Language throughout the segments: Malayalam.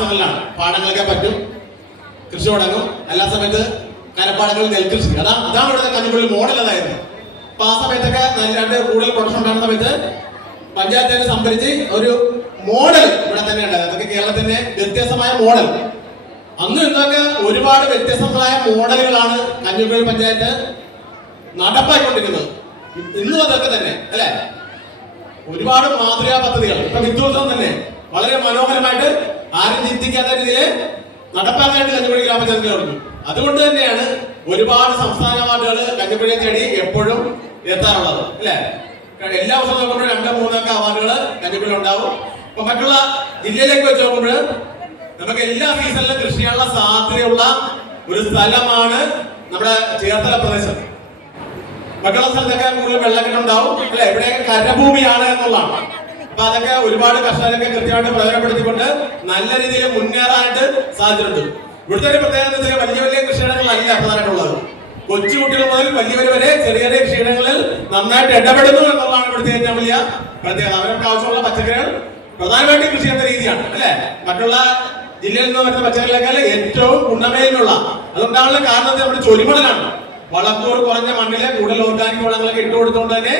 മാസങ്ങളിലാണ് പാടങ്ങളൊക്കെ പറ്റും, കൃഷി തുടങ്ങും. എല്ലാ സമയത്ത് കരപ്പാടങ്ങളിൽ നെൽകൃഷി. അതാണ് ഇവിടെ കഞ്ഞിക്കുഴി മോഡൽ. അതായിരുന്നു അപ്പൊ ആ സമയത്തൊക്കെ നെല്ലാണ്ട് കൂടുതൽ പ്രൊഡക്ഷൻ ഉണ്ടാകുന്ന സമയത്ത് പഞ്ചായത്തിനെ സംഭരിച്ച് ഒരു മോഡൽ ഇവിടെ തന്നെ ഉണ്ടായത്. അതൊക്കെ കേരളത്തിന്റെ വ്യത്യസ്തമായ മോഡൽ. അന്ന് ഇന്നൊക്കെ ഒരുപാട് വ്യത്യസ്തങ്ങളായ മോഡലുകളാണ് കഞ്ഞിക്കുഴി പഞ്ചായത്ത് നടപ്പായിക്കൊണ്ടിരിക്കുന്നത്. ഇന്നും അതൊക്കെ തന്നെ അല്ലെ. ഒരുപാട് മാതൃകാ പദ്ധതികൾ ഇപ്പൊ വിദ്യോത്സവം തന്നെ വളരെ മനോഹരമായിട്ട് ആരും ചിന്തിക്കാത്ത രീതിയിൽ നടപ്പാക്കാനായിട്ട് കഞ്ഞിക്കുഴി ഗ്രാമപഞ്ചായത്ത് പറഞ്ഞു. അതുകൊണ്ട് തന്നെയാണ് ഒരുപാട് സംസ്ഥാന അവാർഡുകൾ കഞ്ഞിക്കുഴിയെ തേടി എപ്പോഴും എത്താറുള്ളത് അല്ലെ. എല്ലാ വർഷവും നോക്കുമ്പോൾ 2-3 അവാർഡുകൾ കഞ്ഞിക്കുഴി ഉണ്ടാവും. അപ്പൊ മറ്റുള്ള ജില്ലയിലേക്ക് വെച്ച് നോക്കുമ്പോൾ നമുക്ക് എല്ലാ സീസണിലും കൃഷി ചെയ്യാനുള്ള സാധ്യതയുള്ള ഒരു സ്ഥലമാണ് നമ്മുടെ ചേർത്തല പ്രദേശം. മറ്റുള്ള സ്ഥലത്തൊക്കെ കൂടുതൽ വെള്ളക്കെട്ടുണ്ടാവും അല്ലെ. ഇവിടെയൊക്കെ കരഭൂമിയാണ് എന്നുള്ളതാണ്. അപ്പൊ അതൊക്കെ ഒരുപാട് കർഷകരൊക്കെ കൃത്യമായിട്ട് പ്രയോജനപ്പെടുത്തിക്കൊണ്ട് നല്ല രീതിയിൽ മുന്നേറാനായിട്ട് സാധ്യതയുണ്ട്. ഇവിടുത്തെ ഒരു പ്രത്യേകത വലിയ വലിയ കൃഷിയിടങ്ങളല്ല പ്രധാനമായിട്ടുള്ളത്. കൊച്ചു കുട്ടികൾ മുതൽ വലിയവർ വരെ ചെറിയ ചെറിയ കൃഷിയിടങ്ങളിൽ നന്നായിട്ട് ഇടപെടുന്നു എന്നുള്ളതാണ് ഇവിടുത്തെ ഏറ്റവും വലിയ പ്രത്യേകത. അവർക്ക് ആവശ്യമുള്ള പച്ചക്കറികൾ പ്രധാനമായിട്ടും കൃഷി ചെയ്യുന്ന രീതിയാണ് അല്ലെ. മറ്റുള്ള ജില്ലയിൽ നിന്ന് വരുന്ന പച്ചക്കറികളേക്കാൾ ഏറ്റവും ഗുണമേന്മയുള്ള അതുകൊണ്ടാണല്ലോ കാരണം നമ്മുടെ ചൊരിമണലാണ്. വളക്കൂർ കുറഞ്ഞ മണ്ണിലെ കൂടുതൽ ഓർഗാനിക് വളങ്ങളൊക്കെ ഇട്ട് കൊടുത്തുകൊണ്ട് തന്നെ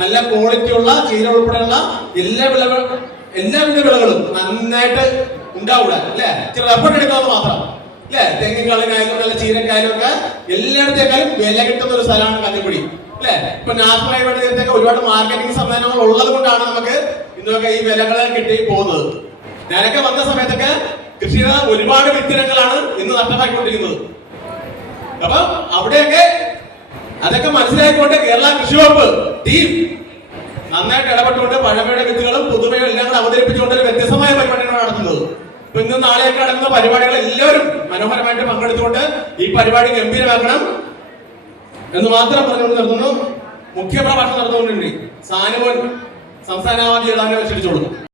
നല്ല ക്വാളിറ്റിയുള്ള ചീര ഉൾപ്പെടെയുള്ള എല്ലാവിധ വിളകളും നന്നായിട്ട് ഉണ്ടാവുക അല്ലെ. ഇച്ചിരി എഫർട്ട് എടുക്കാവുന്ന മാത്രം അല്ലെ. തെങ്ങിൻകാളിനായാലും നല്ല ചീരക്കായാലും ഒക്കെ എല്ലായിടത്തേക്കാളും വില കിട്ടുന്ന ഒരു സ്ഥലമാണ് കഞ്ഞിക്കുഴി അല്ലെ. ഇപ്പൊ നാഷണൽ ഹൈവേ നേരത്തൊക്കെ ഒരുപാട് മാർക്കറ്റിംഗ് സംവിധാനങ്ങൾ ഉള്ളത് കൊണ്ടാണ് നമുക്ക് ഇന്നൊക്കെ ഈ വിലകൾ കിട്ടി പോകുന്നത്. ഞാനൊക്കെ വന്ന സമയത്തൊക്കെ കൃഷിയുടെ ഒരുപാട് വിത്തിനങ്ങളാണ് ഇന്ന് നഷ്ടമായിക്കൊണ്ടിരിക്കുന്നത്. അപ്പൊ അവിടെയൊക്കെ അതൊക്കെ മനസ്സിലാക്കിക്കൊണ്ട് കേരള കൃഷി വകുപ്പ് ടീം നന്നായിട്ട് ഇടപെട്ടുകൊണ്ട് പഴമയുടെ വിത്തുകളും പുതുമയും എല്ലാം കൂടെ അവതരിപ്പിച്ചുകൊണ്ട് ഒരു വ്യത്യസ്തമായ പരിപാടിയാണ് നടത്തുന്നത്. ഇപ്പൊ ഇന്ന് നാളെയൊക്കെ നടക്കുന്ന പരിപാടികൾ എല്ലാവരും മനോഹരമായിട്ട് പങ്കെടുത്തുകൊണ്ട് ഈ പരിപാടി ഗംഭീരമാക്കണം എന്ന് മാത്രം പറഞ്ഞുകൊണ്ട് നിർത്തുന്നു. മുഖ്യ പ്രഭാഷണം നടത്തുകൊണ്ടുണ്ട് സാനുമോൻ സംസ്ഥാന അവാർഡ് ജേതാവിനെ വെച്ചിടിച്ചോളൂ.